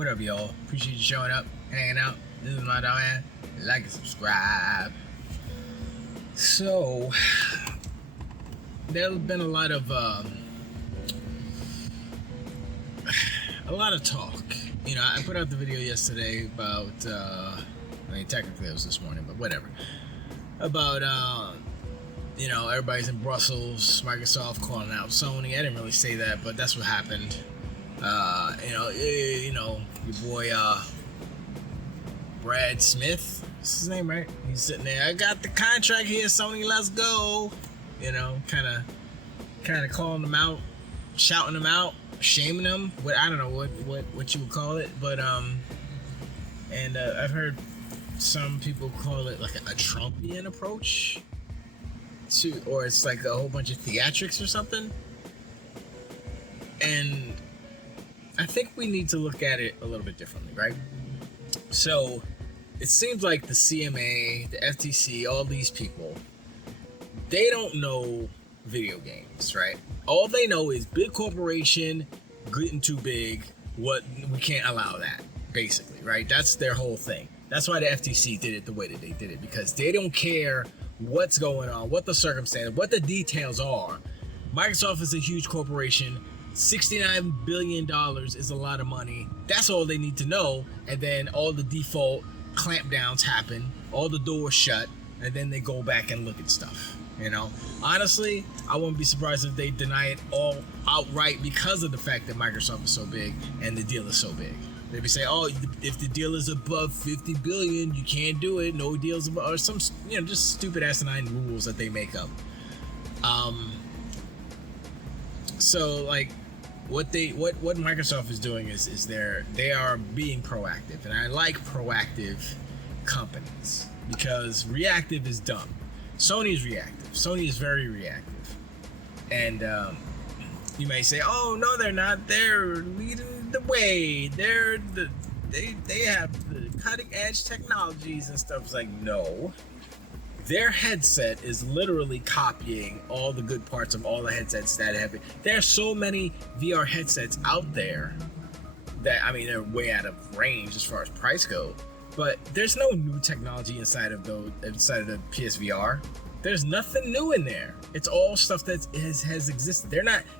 What up, y'all? Appreciate you showing up, hanging out. This is my dog, man. Like and subscribe. So, there's been a lot of talk. You know, I put out the video yesterday about, technically it was this morning, but whatever. About, everybody's in Brussels, Microsoft calling out Sony. I didn't really say that, but that's what happened. Your boy, Brad Smith, that's his name, right? He's sitting there, I got the contract here, Sony, let's go. Kind of calling them out, shouting them out, shaming them. I don't know what you would call it, but I've heard some people call it like a Trumpian approach or it's like a whole bunch of theatrics or something. And I think we need to look at it a little bit differently, right? So it seems like the CMA, the FTC, all these people, they don't know video games, right? All they know is big corporation getting too big. We can't allow that, basically, right? That's their whole thing. That's why the FTC did it the way that they did it, because they don't care what's going on, what the circumstances, what the details are. Microsoft is a huge corporation. $69 billion is a lot of money. That's all they need to know. And then all the default clampdowns happen, all the doors shut, and then they go back and look at stuff. Honestly, I wouldn't be surprised if they deny it all outright because of the fact that Microsoft is so big and the deal is so big. They'd be saying, oh, if the deal is above 50 billion, you can't do it. No deals above, or some, just stupid asinine rules that they make up. So like what Microsoft is doing is they are being proactive, and I like proactive companies because reactive is dumb. Sony is reactive. Sony is very reactive, and you may say, oh no, they're not. They're leading the way. They have the cutting edge technologies and stuff. It's like, no. Their headset is literally copying all the good parts of all the headsets that have been. There are so many VR headsets out there that, they're way out of range as far as price go. But there's no new technology inside of the PSVR. There's nothing new in there. It's all stuff that has existed.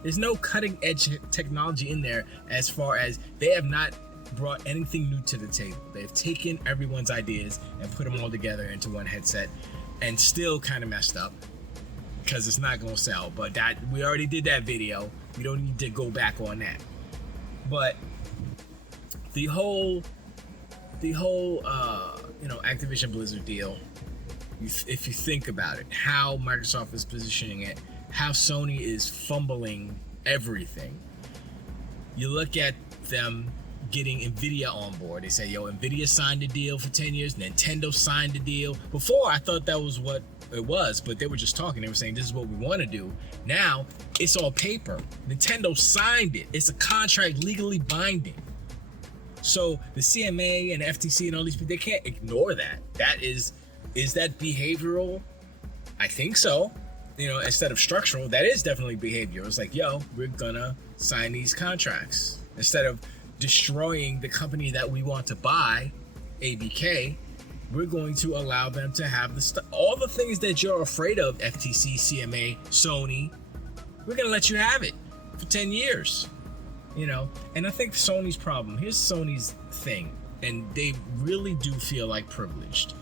There's no cutting edge technology in there as far as they have not brought anything new to the table. They've taken everyone's ideas and put them all together into one headset. And still kind of messed up because it's not gonna sell. But that we already did that video. We don't need to go back on that. But the whole Activision Blizzard deal. If you think about it, how Microsoft is positioning it, how Sony is fumbling everything. You look at them getting Nvidia on board. They say, Nvidia signed a deal for 10 years. Nintendo signed a deal. Before, I thought that was what it was, but they were just talking. They were saying, this is what we want to do. Now, it's all paper. Nintendo signed it. It's a contract legally binding. So the CMA and FTC and all these people, they can't ignore that. Is that behavioral? I think so. Instead of structural, that is definitely behavioral. It's like, we're gonna sign these contracts. Instead of destroying the company that we want to buy, ABK, we're going to allow them to have all the things that you're afraid of, FTC, CMA, Sony, we're going to let you have it for 10 years, And I think Sony's problem, here's Sony's thing, and they really do feel like privileged.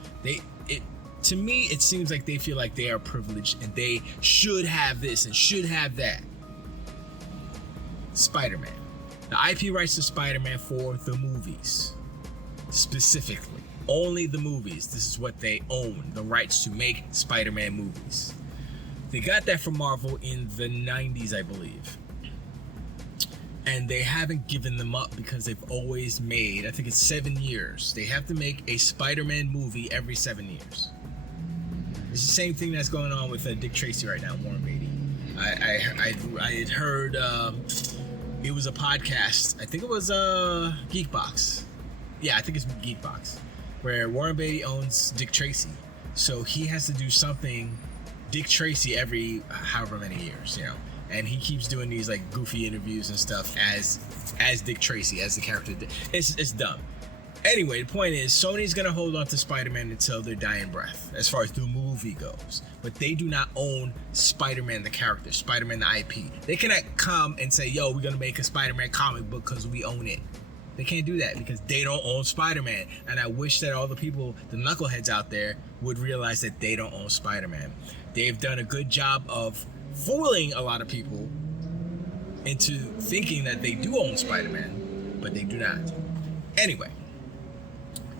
To me, it seems like they feel like they are privileged and they should have this and should have that. Spider-Man. The IP rights to Spider-Man for the movies, specifically. Only the movies. This is what they own, the rights to make Spider-Man movies. They got that from Marvel in the 90s, I believe. And they haven't given them up because they've always made, I think it's 7 years. They have to make a Spider-Man movie every 7 years. It's the same thing that's going on with Dick Tracy right now, Warren Beatty. I had heard... it was a podcast. I think it was Geekbox. Yeah, I think it's Geekbox, where Warren Beatty owns Dick Tracy, so he has to do something Dick Tracy every however many years, and he keeps doing these like goofy interviews and stuff as Dick Tracy, as the character. It's dumb. Anyway, the point is, Sony's gonna hold on to Spider-Man until their dying breath, as far as the movie goes. But they do not own Spider-Man the character, Spider-Man the IP. They cannot come and say, yo, we're gonna make a Spider-Man comic book because we own it. They can't do that because they don't own Spider-Man. And I wish that all the people, the knuckleheads out there, would realize that they don't own Spider-Man. They've done a good job of fooling a lot of people into thinking that they do own Spider-Man, but they do not. Anyway,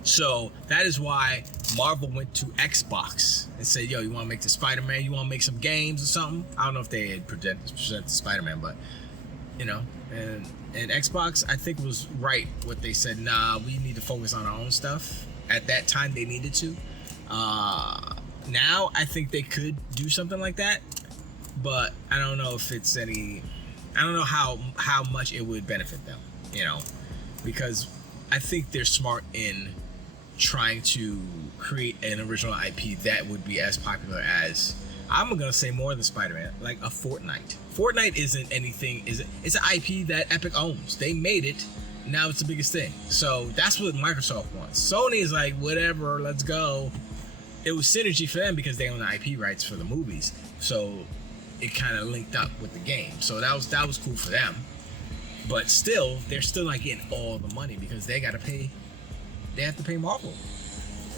so that is why Marvel went to Xbox and said, yo, you want to make the Spider-Man? You want to make some games or something? I don't know if they had presented the Spider-Man, but, you know, and Xbox, I think, was right what they said. Nah, we need to focus on our own stuff. At that time, they needed to. Now, I think they could do something like that, but I don't know if it's any... I don't know how much it would benefit them, you know, because I think they're smart in trying to create an original IP that would be as popular as, I'm gonna say, more than Spider-Man, like a Fortnite. Fortnite isn't anything, it's an IP that Epic owns. They made it, now it's the biggest thing. So that's what Microsoft wants. Sony is like, whatever, let's go. It was synergy for them because they own the IP rights for the movies. So it kind of linked up with the game. So that was cool for them. But still, they're still not getting all the money because they have to pay Marvel.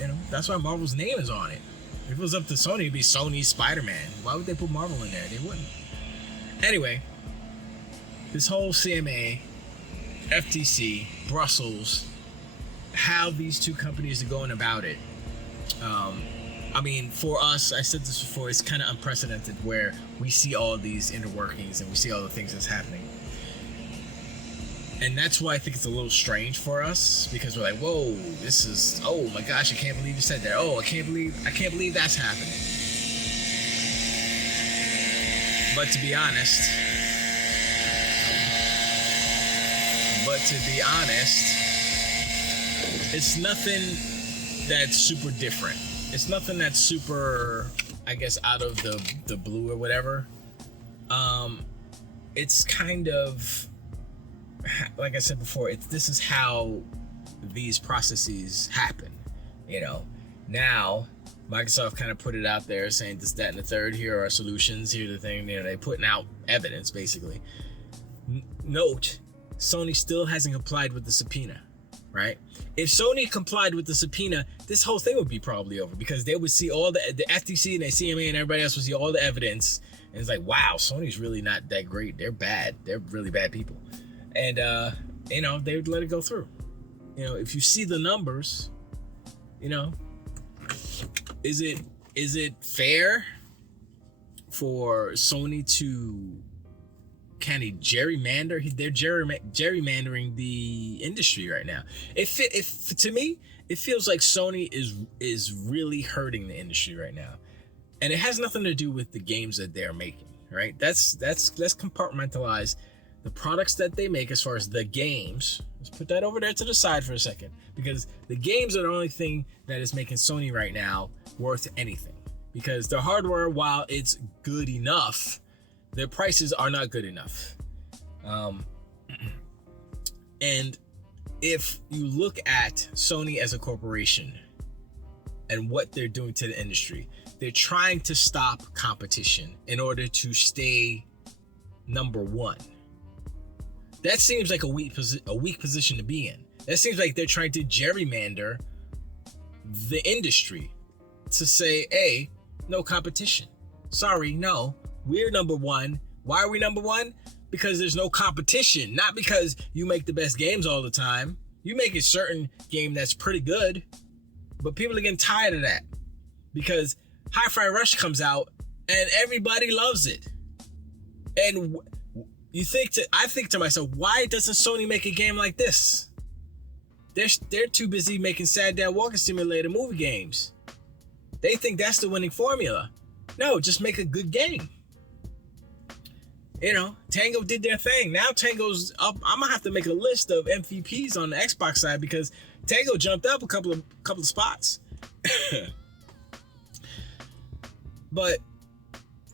You know, that's why Marvel's name is on it. If it was up to Sony, it'd be Sony Spider-Man. Why would they put Marvel in there? They wouldn't. Anyway, this whole CMA, FTC, Brussels, how these two companies are going about it. I mean, for us, I said this before, it's kind of unprecedented where we see all these inner workings and we see all the things that's happening. And that's why I think it's a little strange for us, because we're like, whoa, this is, oh my gosh, I can't believe you said that. Oh, I can't believe that's happening. But to be honest, it's nothing that's super different. It's nothing that's super, I guess, out of the blue or whatever. It's kind of, like I said before, this is how these processes happen. You know, now Microsoft kind of put it out there saying this, that, and the third. Here are solutions. Here's the thing. You know, they're putting out evidence basically. Note, Sony still hasn't complied with the subpoena. Right? If Sony complied with the subpoena, this whole thing would be probably over because they would see all the FTC and the CMA and everybody else would see all the evidence, and it's like, wow, Sony's really not that great. They're bad. They're really bad people, and you know, they would let it go through. You know, if you see the numbers, you know, is it fair for Sony to kind of gerrymander? They're gerrymandering the industry right now. If to me, it feels like Sony is really hurting the industry right now, and it has nothing to do with the games that they're making. Right? Let's compartmentalize the products that they make as far as the games. Let's put that over there to the side for a second, because the games are the only thing that is making Sony right now worth anything. Because the hardware, while it's good enough, their prices are not good enough. And if you look at Sony as a corporation and what they're doing to the industry, they're trying to stop competition in order to stay number one. That seems like a weak position to be in. That seems like they're trying to gerrymander the industry to say, hey, no competition. Sorry, no. We're number one. Why are we number one? Because there's no competition. Not because you make the best games all the time. You make a certain game that's pretty good, but people are getting tired of that because Hi-Fi Rush comes out and everybody loves it. And I think to myself, why doesn't Sony make a game like this? They're too busy making Sad Dad Walking Simulator movie games. They think that's the winning formula. No, just make a good game. You know, Tango did their thing. Now Tango's up. I'm gonna have to make a list of MVPs on the Xbox side because Tango jumped up a couple of spots. But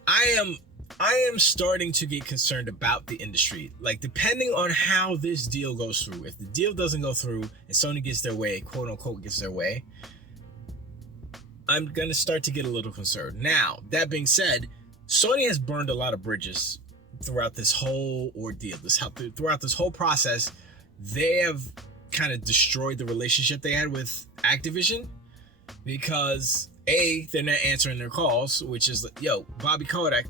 I I am starting to get concerned about the industry. Like, depending on how this deal goes through, if the deal doesn't go through and Sony gets their way, quote unquote gets their way, I'm going to start to get a little concerned. Now, that being said, Sony has burned a lot of bridges throughout this whole ordeal. Throughout this whole process, they have kind of destroyed the relationship they had with Activision because they're not answering their calls, which is, yo, Bobby Kotick.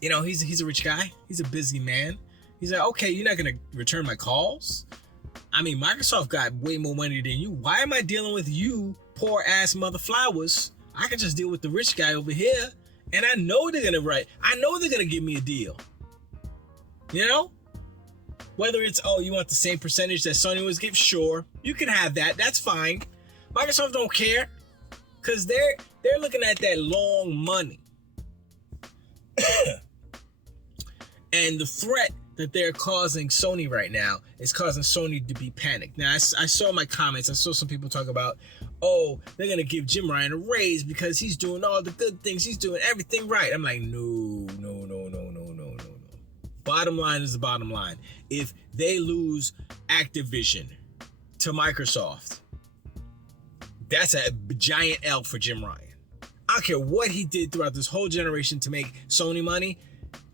You know, he's a rich guy. He's a busy man. He's like, okay, you're not gonna return my calls. I mean, Microsoft got way more money than you. Why am I dealing with you, poor ass mother flowers? I can just deal with the rich guy over here, and I know they're gonna give me a deal. You know? Whether it's, oh, you want the same percentage that Sony was giving, sure, you can have that. That's fine. Microsoft don't care, because they're looking at that long money. And the threat that they're causing Sony right now is causing Sony to be panicked. Now, I saw my comments. I saw some people talk about, oh, they're going to give Jim Ryan a raise because he's doing all the good things. He's doing everything right. I'm like, no. Bottom line is the bottom line. If they lose Activision to Microsoft, that's a giant L for Jim Ryan. I don't care what he did throughout this whole generation to make Sony money,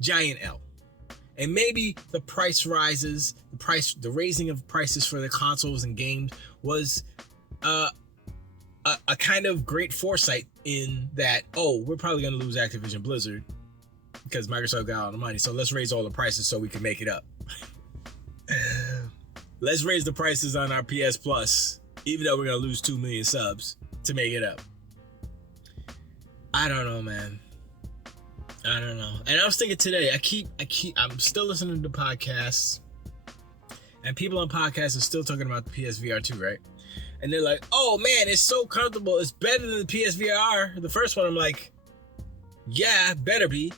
giant L. And maybe the price rises, the raising of prices for the consoles and games was a kind of great foresight in that, oh, we're probably going to lose Activision Blizzard because Microsoft got all the money. So let's raise all the prices so we can make it up. Let's raise the prices on our PS Plus, even though we're going to lose 2 million subs to make it up. I don't know, man. I don't know. And I was thinking today, I'm still listening to podcasts, and people on podcasts are still talking about the PSVR 2, right? And they're like, oh man, it's so comfortable. It's better than the PSVR. The first one, I'm like, yeah, better be,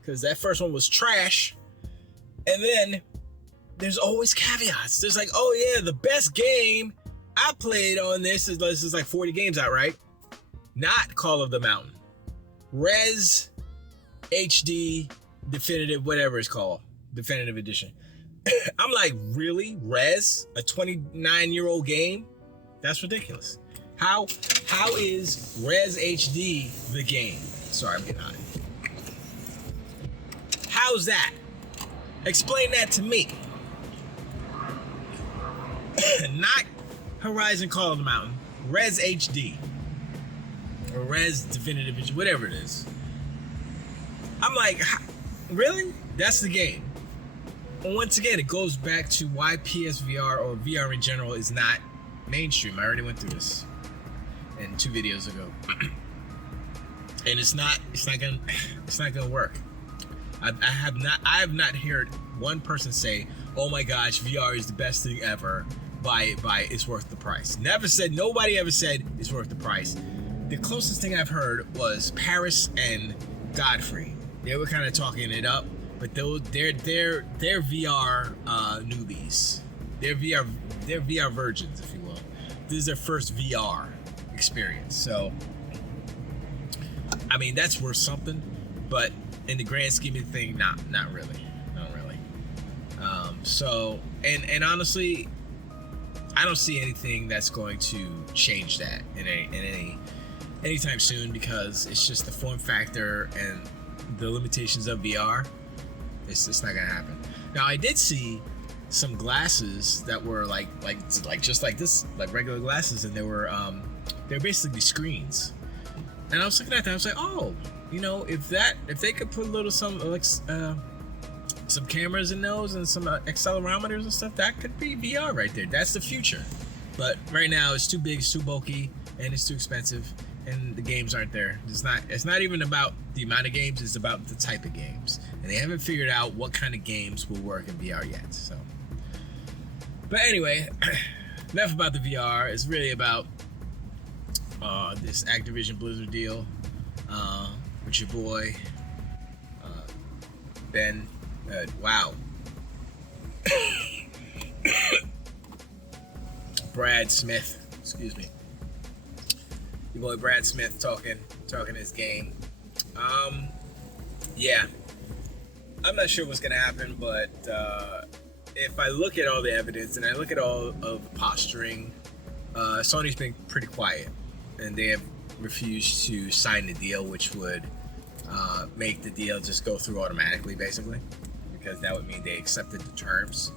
because that first one was trash. And then there's always caveats. There's like, oh yeah, the best game I played on this is like 40 games out, right? Not Call of the Mountain. Res HD Definitive, whatever it's called, Definitive Edition. I'm like, really? Res? A 29-year-old game? That's ridiculous. How is Res HD the game? Sorry, I'm getting hot. How's that? Explain that to me. Not Horizon Call of the Mountain. Res HD. Or Res Definitive Edition, whatever it is. I'm like, really? That's the game. And once again, it goes back to why PSVR or VR in general is not mainstream. I already went through this in 2 videos ago. And it's not gonna work. I have not heard one person say, oh my gosh, VR is the best thing ever. Buy it, it's worth the price. Nobody ever said it's worth the price. The closest thing I've heard was Paris and Godfrey. They were kind of talking it up, but they're VR newbies. They're VR virgins, if you will. This is their first VR experience. So, I mean, that's worth something, but in the grand scheme of things, not really. So, and honestly, I don't see anything that's going to change that anytime soon, because it's just the form factor and the limitations of VR. It's not gonna happen. Now, I did see some glasses that were like just like this, like regular glasses, and they're basically screens. And I was looking at that, I was like, oh, you know, if they could put a little some cameras in those and some accelerometers and stuff, that could be VR right there. That's the future. But right now, it's too big, it's too bulky, and it's too expensive, and the games aren't there. It's not even about the amount of games, it's about the type of games. And they haven't figured out what kind of games will work in VR yet. So, but anyway, enough about the VR. It's really about this Activision Blizzard deal with your boy Ben. Wow. Brad Smith, excuse me. Your boy Brad Smith talking his game. Yeah, I'm not sure what's gonna happen, but if I look at all the evidence and I look at all of the posturing, Sony's been pretty quiet, and they have refused to sign the deal, which would make the deal just go through automatically, basically, because that would mean they accepted the terms.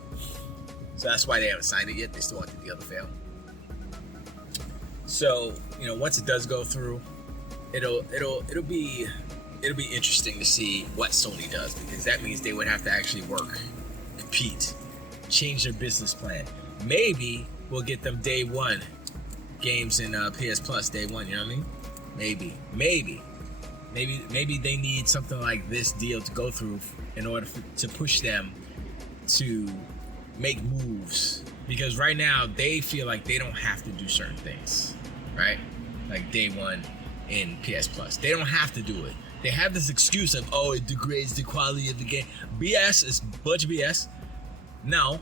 So that's why they haven't signed it yet. They still want the deal to fail. So, you know, once it does go through, it'll be interesting to see what Sony does, because that means they would have to actually work, compete, change their business plan. Maybe we'll get them day one games in PS Plus day one. You know what I mean? Maybe they need something like this deal to go through in order to push them to make moves, because right now they feel like they don't have to do certain things, right? Like day one in PS Plus, they don't have to do it. They have this excuse of, oh, it degrades the quality of the game. BS is a bunch of BS. No,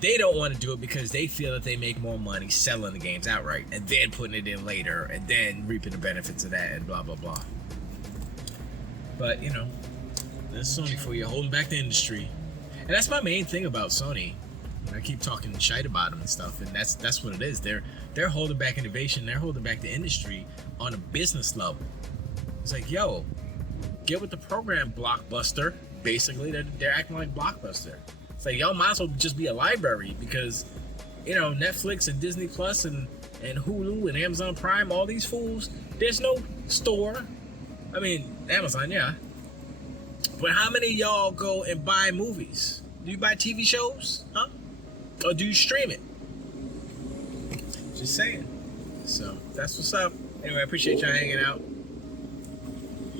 they don't want to do it because they feel that they make more money selling the games outright and then putting it in later and then reaping the benefits of that and blah blah blah. But you know, that's Sony for you, holding back the industry. And that's my main thing about Sony. I keep talking shite about them and stuff, and that's what it is. They're holding back innovation. They're holding back the industry on a business level. It's like, yo, get with the program, Blockbuster. Basically, they're acting like Blockbuster. It's like, y'all might as well just be a library, because, you know, Netflix and Disney Plus and Hulu and Amazon Prime, all these fools, there's no store. I mean, Amazon, yeah. But how many of y'all go and buy movies? Do you buy TV shows? Huh? Or do you stream it? Just saying. So, that's what's up. Anyway, I appreciate y'all hanging out,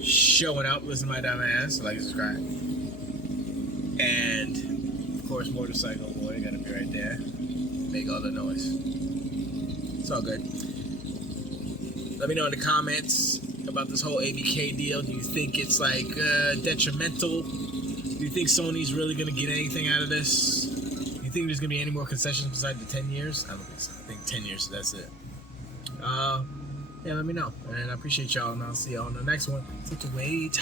showing up, listen to my dumb ass, like, subscribe. And, of course, Motorcycle Boy, gotta be right there. Make all the noise. It's all good. Let me know in the comments about this whole ABK deal. Do you think it's like detrimental? Do you think Sony's really gonna get anything out of this? Do you think there's gonna be any more concessions besides the 10 years? I don't think so. I think 10 years, that's it. Yeah, let me know. And I appreciate y'all, and I'll see y'all on the next one. Wait.